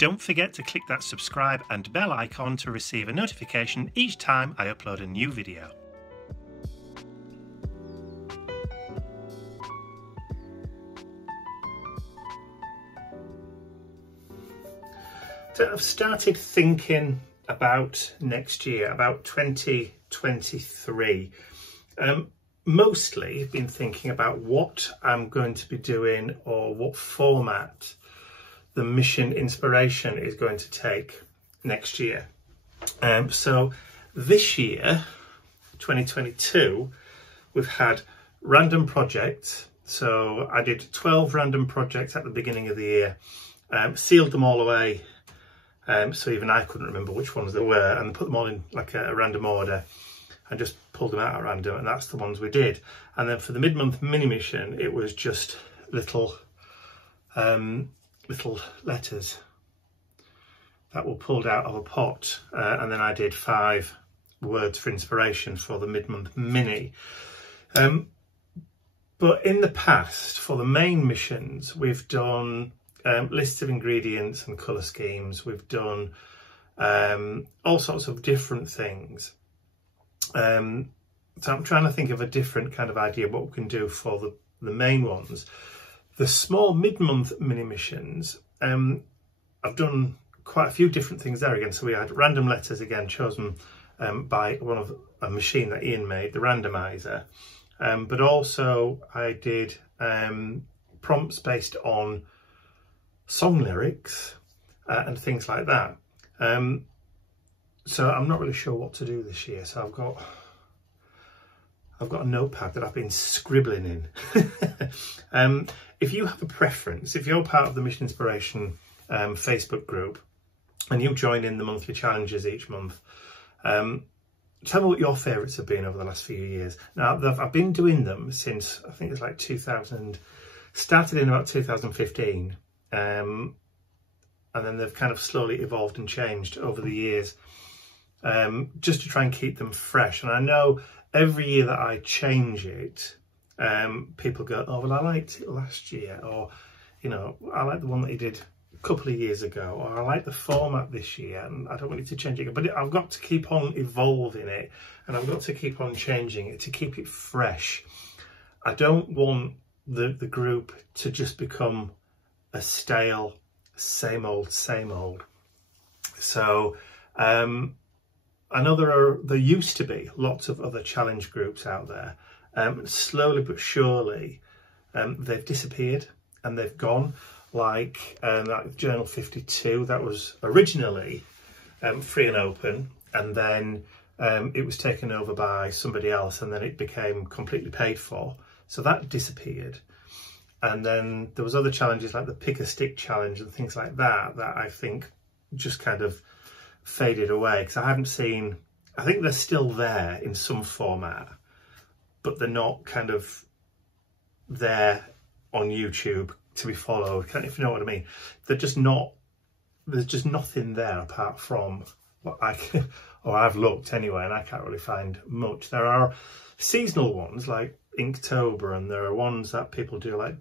don't forget to click that subscribe and bell icon to receive a notification each time I upload a new video. So I've started thinking about next year, about 2023. Mostly been thinking about what I'm going to be doing or what format the mission inspiration is going to take next year. So this year, 2022, we've had random projects. So I did 12 random projects at the beginning of the year, sealed them all away. So even I couldn't remember which ones they were, and put them all in like a random order and just pulled them out at random, and that's the ones we did. And then for the mid-month mini mission, it was just little letters that were pulled out of a pot, and then I did 5 words for inspiration for the mid-month mini. But in the past, for the main missions, we've done lists of ingredients and colour schemes. We've done all sorts of different things. So I'm trying to think of a different kind of idea what we can do for the main ones. The small mid-month mini missions, I've done quite a few different things there again. So we had random letters again, chosen by a machine that Ian made, the randomizer. But also I did prompts based on song lyrics and things like that. So I'm not really sure what to do this year. So I've got a notepad that I've been scribbling in. If you have a preference, if you're part of the Mission Inspiration Facebook group and you join in the monthly challenges each month, tell me what your favourites have been over the last few years. Now, I've been doing them since, I think it's like 2000, started in about 2015. And then they've kind of slowly evolved and changed over the years, just to try and keep them fresh. And I know every year that I change it, people go, oh, well, I liked it last year, or, you know, I like the one that you did a couple of years ago, or I like the format this year and I don't want it to change it. But I've got to keep on evolving it, and I've got to keep on changing it to keep it fresh. I don't want the group to just become a stale, same old. So I know there used to be lots of other challenge groups out there. Slowly but surely they've disappeared and they've gone. Like Journal 52, that was originally free and open, and then it was taken over by somebody else, and then it became completely paid for. So that disappeared. And then there was other challenges like the pick a stick challenge and things like that I think just kind of faded away, because I haven't seen, I think they're still there in some format, but they're not kind of there on YouTube to be followed, if you know what I mean. They're just not, there's just nothing there apart from what I've looked anyway, and I can't really find much. There are seasonal ones like Inktober, and there are ones that people do like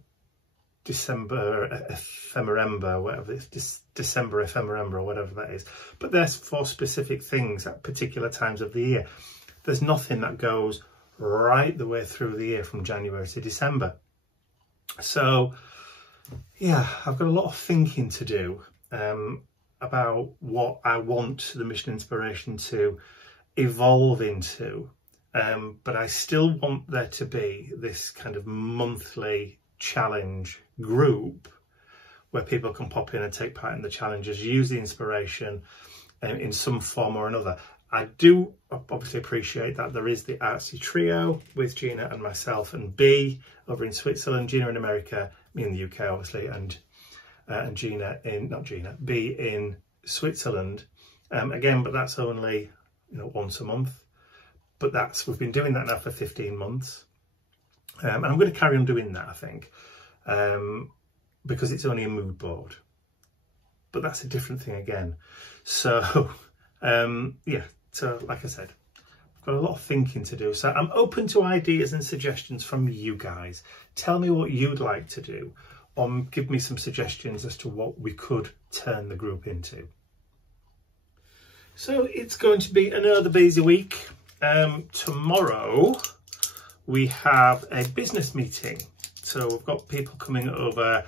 December ephemerember, whatever it's, December ephemerember or whatever that is, but they're for specific things at particular times of the year. There's nothing that goes right the way through the year from January to December. So yeah, I've got a lot of thinking to do about what I want the Mission Inspiration to evolve into, but I still want there to be this kind of monthly challenge group where people can pop in and take part in the challenges, use the inspiration in some form or another. I do obviously appreciate that there is the Artsy Trio with Gina and myself and B over in Switzerland, Gina in America, me in the UK obviously, and B in Switzerland. Again, but that's only, you know, once a month. But we've been doing that now for 15 months. And I'm going to carry on doing that, I think, because it's only a mood board. But that's a different thing again. So, yeah, so like I said, I've got a lot of thinking to do. So I'm open to ideas and suggestions from you guys. Tell me what you'd like to do, or give me some suggestions as to what we could turn the group into. So it's going to be another busy week. Tomorrow we have a business meeting. So we've got people coming over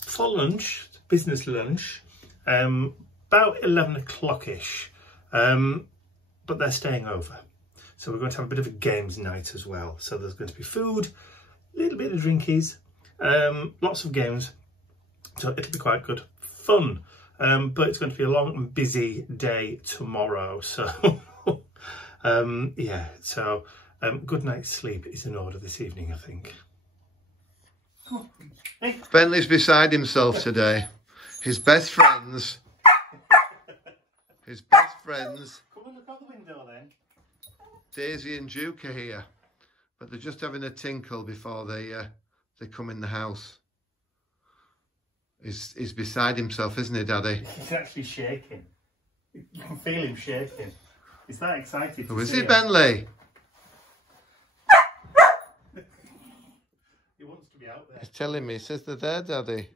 for lunch, business lunch, about 11 o'clock-ish, but they're staying over. So we're going to have a bit of a games night as well. So there's going to be food, a little bit of drinkies, lots of games. So it'll be quite good fun. But it's going to be a long and busy day tomorrow. So yeah, so good night's sleep is in order this evening, I think. Oh, hey. Bentley's beside himself today. His best friends. Come and look out the window then. Daisy and Duke are here, but they're just having a tinkle before they come in the house. He's beside himself, isn't he, Daddy? He's actually shaking. You can feel him shaking. He's that excited. Who is he, Bentley? He wants to be out there. He's telling me. He says they're there, Daddy.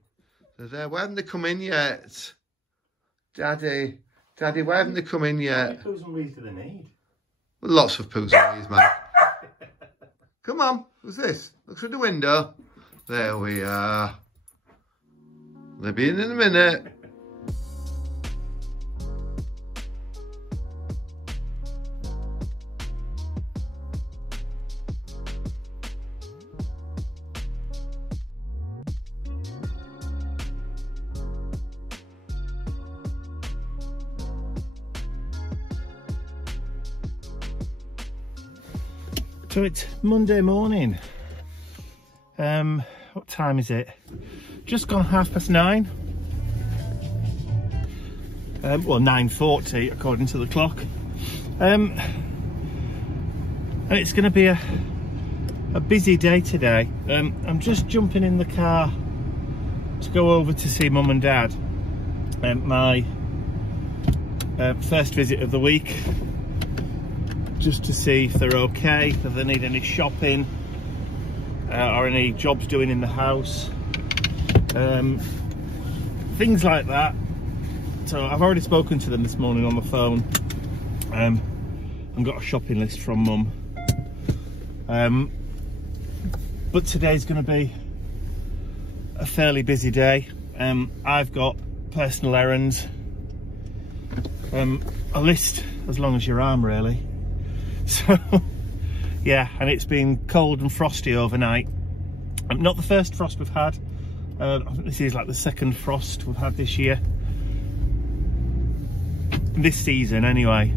They're there. Why haven't they come in yet? Daddy, why haven't they come in yet? How many poos and wees do they need? Lots of poos and wees, man. Come on. Who's this? Look through the window. There we are. They'll be in a minute. So it's Monday morning. What time is it? Just gone 9:30. Well, 9:40 according to the clock. And it's going to be a busy day today. I'm just jumping in the car to go over to see Mum and Dad. My first visit of the week, just to see if they're okay, if they need any shopping or any jobs doing in the house, things like that. So I've already spoken to them this morning on the phone and got a shopping list from Mum. But today's going to be a fairly busy day. I've got personal errands, a list as long as your arm really. So yeah, and it's been cold and frosty overnight. Not the first frost we've had. I think this is like the second frost we've had this year. This season anyway.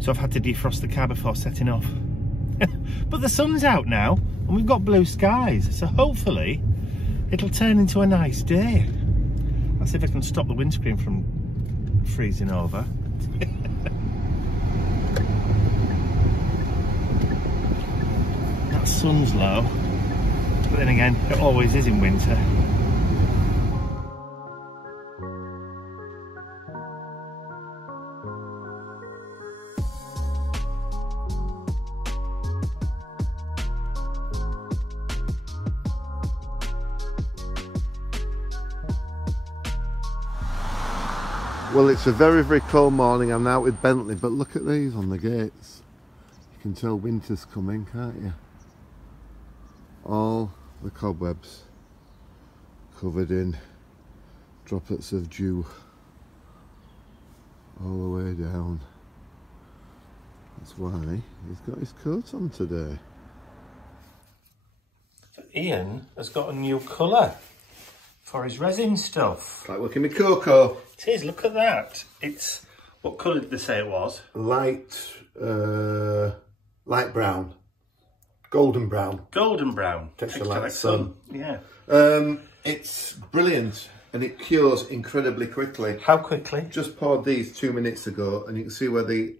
So I've had to defrost the car before setting off. But the sun's out now and we've got blue skies, so hopefully it'll turn into a nice day. I'll see if I can stop the windscreen from freezing over. That sun's low, but then again it always is in winter. Well, it's a very, very cold morning. I'm out with Bentley, but look at these on the gates. You can tell winter's coming, can't you? All the cobwebs covered in droplets of dew all the way down. That's why he's got his coat on today. Ian has got a new colour for his resin stuff. Like looking at my cocoa. It is, look at that. It's, what colour did they say it was? Light brown. Golden brown. Golden brown. Takes the light sun. Yeah. It's brilliant and it cures incredibly quickly. How quickly? Just poured these 2 minutes ago and you can see where the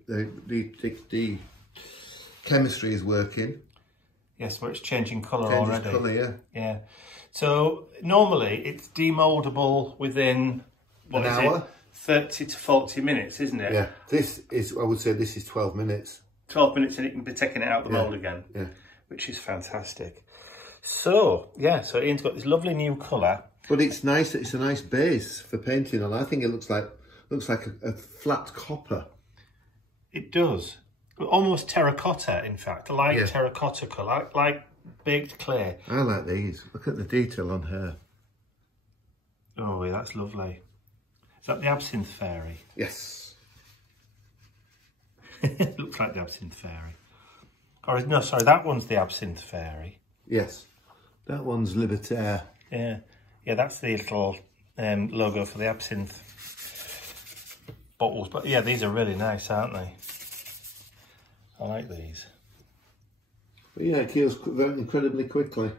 chemistry is working. Yes, where it's changing colour already. Colour, yeah. Yeah. So normally it's demoldable within an hour? 30 to 40 minutes, isn't it? Yeah. This is, I would say this is 12 minutes. 12 minutes and it can be taking it out of the mould again. Yeah. Which is fantastic. So, yeah, so Ian's got this lovely new colour. But it's nice, it's a nice base for painting on. I think it looks like a flat copper. It does. Almost terracotta, in fact. Light terracotta colour, like baked clay. I like these. Look at the detail on her. Oh, yeah, that's lovely. Is that the absinthe fairy? Yes. It looks like the absinthe fairy. Or no, sorry, that one's the absinthe fairy. Yes. That one's Libertaire. Yeah. Yeah, that's the little logo for the absinthe bottles. But yeah, these are really nice, aren't they? I like these. But yeah, it heals incredibly quickly.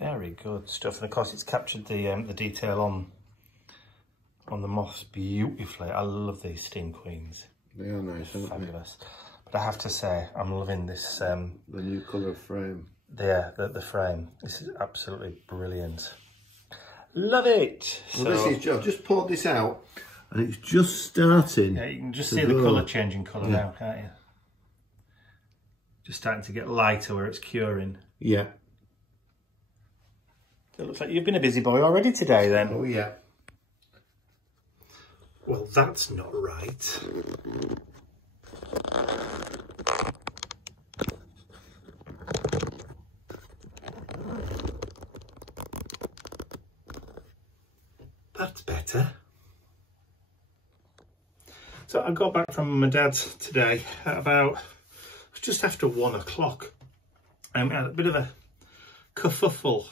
Very good stuff. And of course, it's captured the detail on the moths beautifully. I love these Steam Queens. They are nice, aren't they? Fabulous. But I have to say, I'm loving this. The new colour frame. Yeah, the frame. This is absolutely brilliant. Love it. Well, so, this is, I've just poured this out and it's just starting. Yeah, you can just see the colour changing colour now, can't you? Just starting to get lighter where it's curing. Yeah. It looks like you've been a busy boy already today then. Oh yeah. Well, that's not right. That's better. So I got back from my dad's today at about just after 1 o'clock. I had a bit of a kerfuffle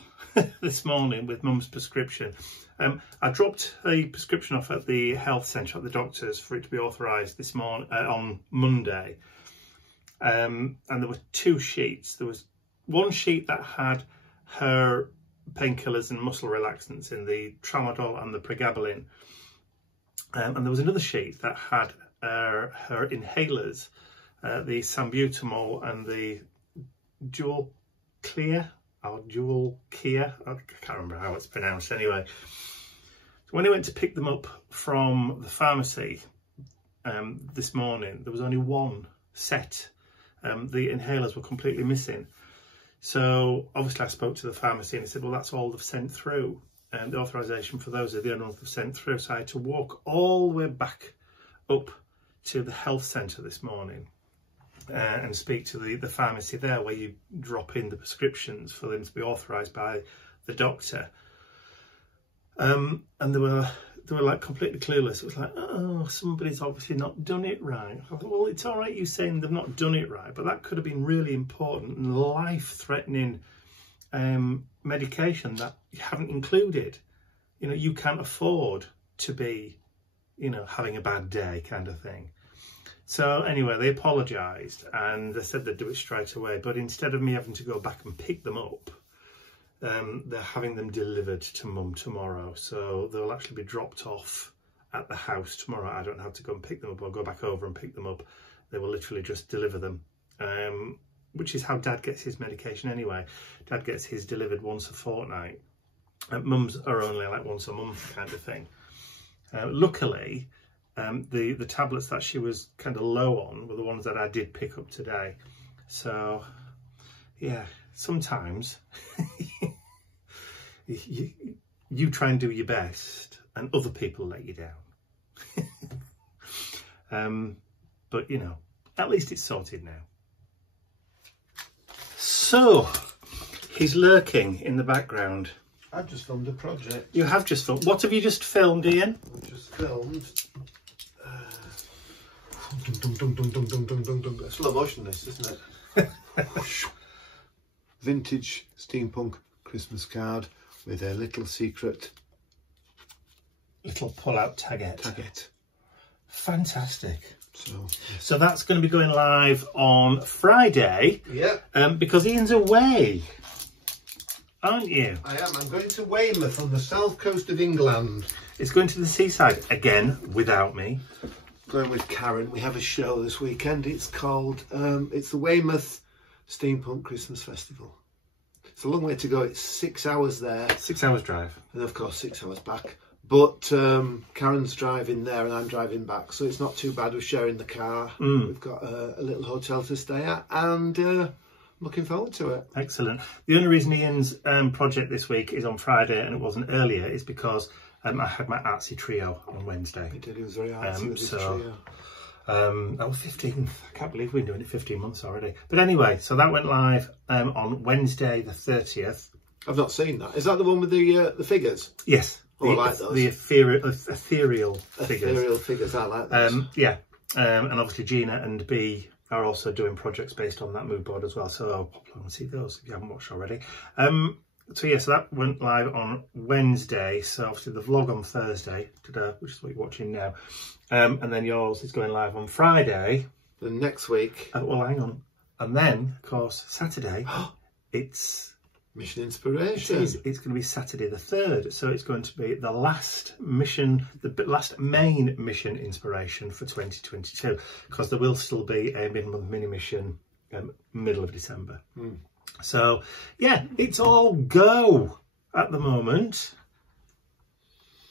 this morning with Mum's prescription. I dropped a prescription off at the health centre at the doctor's for it to be authorised this morning on Monday. And there were 2 sheets. There was one sheet that had her painkillers and muscle relaxants in, the tramadol and the pregabalin. And there was another sheet that had her inhalers, the salbutamol and the dual clear. I can't remember how it's pronounced anyway. So when I went to pick them up from the pharmacy this morning, there was only one set. The inhalers were completely missing. So obviously I spoke to the pharmacy and he said, well, that's all they've sent through. And the authorisation for those are the only ones they've sent through. So I had to walk all the way back up to the health centre this morning. And speak to the pharmacy there where you drop in the prescriptions for them to be authorised by the doctor. And they were like completely clueless. It was like, oh, somebody's obviously not done it right. I thought, well, it's all right you saying they've not done it right, but that could have been really important and life-threatening medication that you haven't included. You know, you can't afford to be, you know, having a bad day kind of thing. So anyway, they apologised and they said they'd do it straight away. But instead of me having to go back and pick them up, they're having them delivered to Mum tomorrow. So they'll actually be dropped off at the house tomorrow. I don't have to go and pick them up or go back over and pick them up. They will literally just deliver them, which is how Dad gets his medication anyway. Dad gets his delivered once a fortnight. Mum's are only like once a month kind of thing. Luckily, the tablets that she was kind of low on were the ones that I did pick up today. So yeah, sometimes you try and do your best and other people let you down. But you know, at least it's sorted now. So he's lurking in the background. I've just filmed a project. You have just filmed. What have you just filmed, Ian? I've just filmed. Slow motion, this, isn't it? Vintage steampunk Christmas card with a little secret. Little pull-out taggette. Fantastic. So, yes. So that's going to be going live on Friday. Yeah. Because Ian's away, aren't you? I am. I'm going to Weymouth on the south coast of England. It's going to the seaside again without me. Going with Karen. We have a show this weekend. It's called, it's the Weymouth Steampunk Christmas Festival. It's a long way to go. It's 6 hours there. 6 hours drive. And of course 6 hours back. But Karen's driving there and I'm driving back. So it's not too bad. We're sharing the car. We've got a little hotel to stay at. And looking forward to it. Excellent. The only reason Ian's project this week is on Friday and it wasn't earlier is because I had my artsy trio on Wednesday. He did, he was very artsy with his trio. Oh, 15, I can't believe we've been doing it 15 months already. But anyway, so that went live on Wednesday the 30th. I've not seen that. Is that the one with the figures? Yes. Oh, I like those. The ethereal figures. Ethereal figures, I like those. Yeah, and obviously Gina and B are also doing projects based on that mood board as well. So I'll pop along and see those if you haven't watched already. So yeah, so that went live on Wednesday. So obviously the vlog on Thursday, which is what you're watching now. And then yours is going live on Friday. The next week. Well, hang on. And then, of course, Saturday, it's... Mission Inspiration. It's going to be Saturday the 3rd. So it's going to be the last mission, the last main mission inspiration for 2022. Because there will still be a mid-month mini mission middle of December. So, yeah, it's all go at the moment.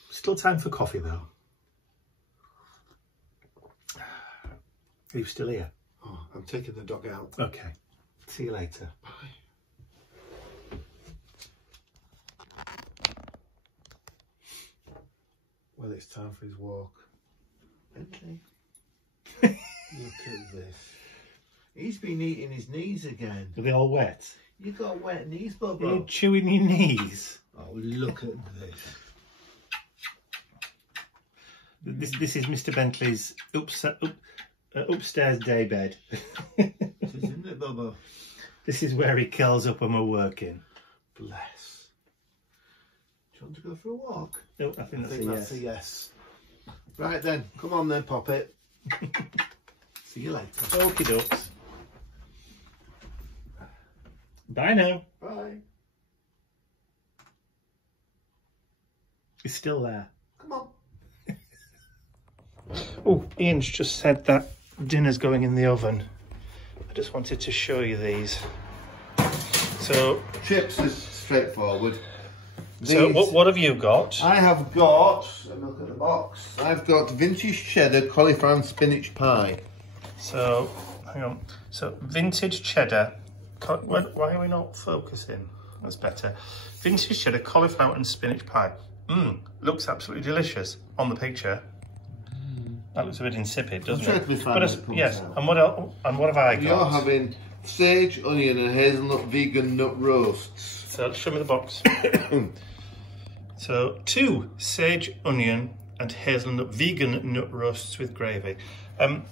Still time for coffee, though. Are you still here? Oh, I'm taking the dog out. Okay. See you later. Bye. Well, it's time for his walk. Bentley. Look at this. He's been eating his knees again. Are they all wet? You got wet knees, Bubba. Are you chewing your knees? Oh, look at this. This is Mr. Bentley's upstairs day bed. Isn't it, Bubba? This is where he curls up when we're working. Bless. Do you want to go for a walk? No, I think that's a yes. Right then, come on then, pop it. See you later. Okie dokes. Bye now. Bye. He's still there. Come on. Oh, Ian's just said that dinner's going in the oven. I just wanted to show you these. So Chips is straightforward. So what have you got? I have got, let me look at the box. I've got vintage cheddar cauliflower and spinach pie. So, hang on. So, vintage cheddar. Why are we not focusing? That's better. Vintage cheddar, cauliflower and spinach pie. Looks absolutely delicious on the picture. That looks a bit insipid, doesn't it? But yes. Out. And what else? And what have I got? You're having sage, onion, and hazelnut vegan nut roasts. So show me the box. So 2 sage, onion, and hazelnut vegan nut roasts with gravy. And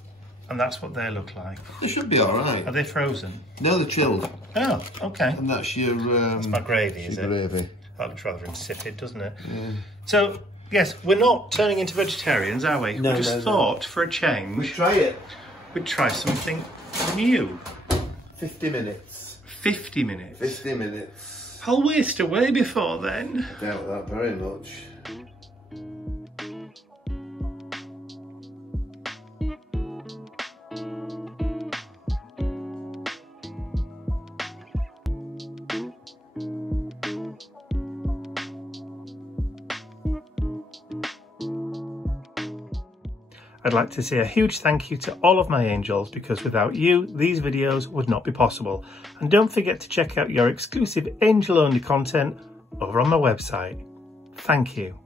that's what they look like. They should be all right. Are they frozen? No, they're chilled. Oh, okay. And that's your... that's my gravy, is it? Gravy. That looks rather insipid, doesn't it? Yeah. So, yes, we're not turning into vegetarians, are we? No, we just thought, for a change... We'd try it. We'd try something new. 50 minutes. 50 minutes? 50 minutes. I'll waste away before then. I doubt that very much. I'd like to say a huge thank you to all of my angels, because without you, these videos would not be possible. And don't forget to check out your exclusive angel-only content over on my website. Thank you.